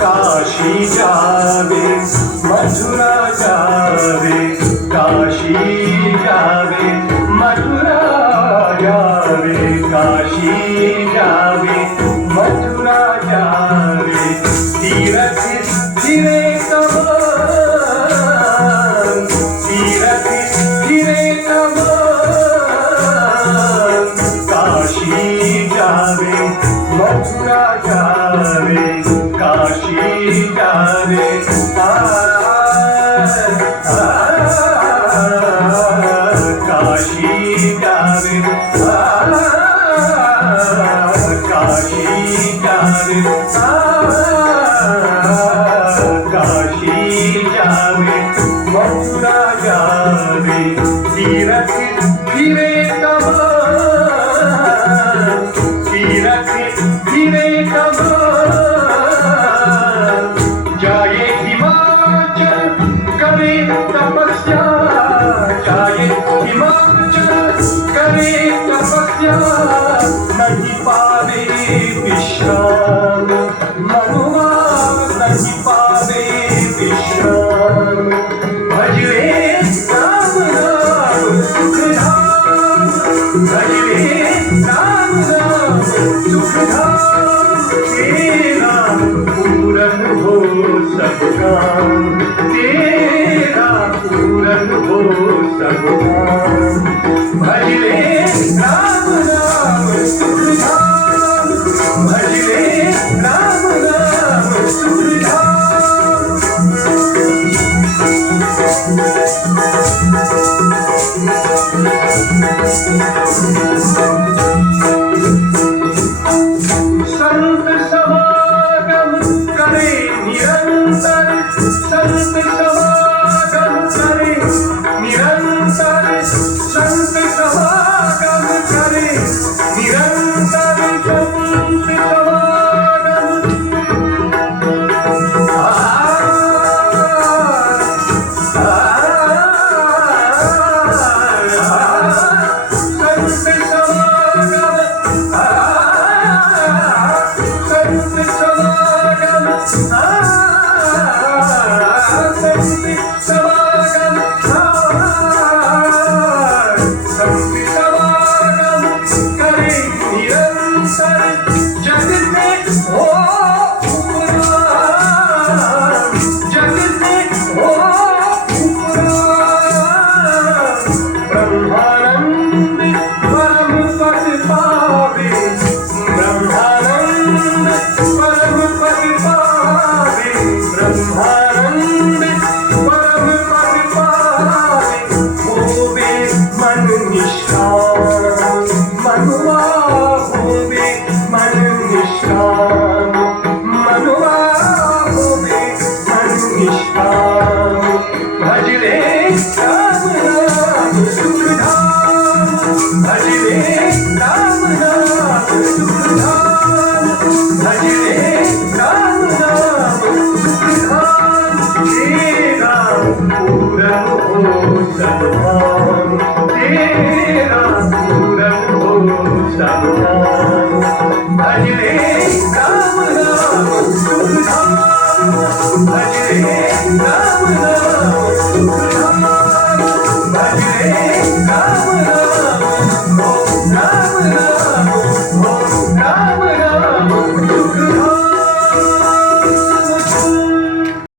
काशी जावे मथुरा जावे, काशी जावे मथुरा जावे, काशी जावे मथुरा जावे, तीरथ फिरे कमान, तीरथ फिरे कमान, काशी जावे मथुरा जावे, काशी जावे काशी जावे, काशी जावे, काशी जावे मथुरा जावे, तीरथ फिरे कमान, तीरथ फिरे कमान, जाए हिमाचल करे तपस्या, जाए हिमाचल करे तपस्या, नहीं पावे विश्राम मनुआ, नहीं पावे विश्राम, भजरे राम नाम सुख धाम, भजरे राम नाम सुख धाम, तेरा पूरन हो सब काम, तेरा पूरन हो सब काम, भजरे राम नाम सुख धाम, भजरे राम नाम सुख धाम। संत समागम करे निरंतर, संत समागम करे निरंतर, संत समागम करे निरंतर, संत Hare Rama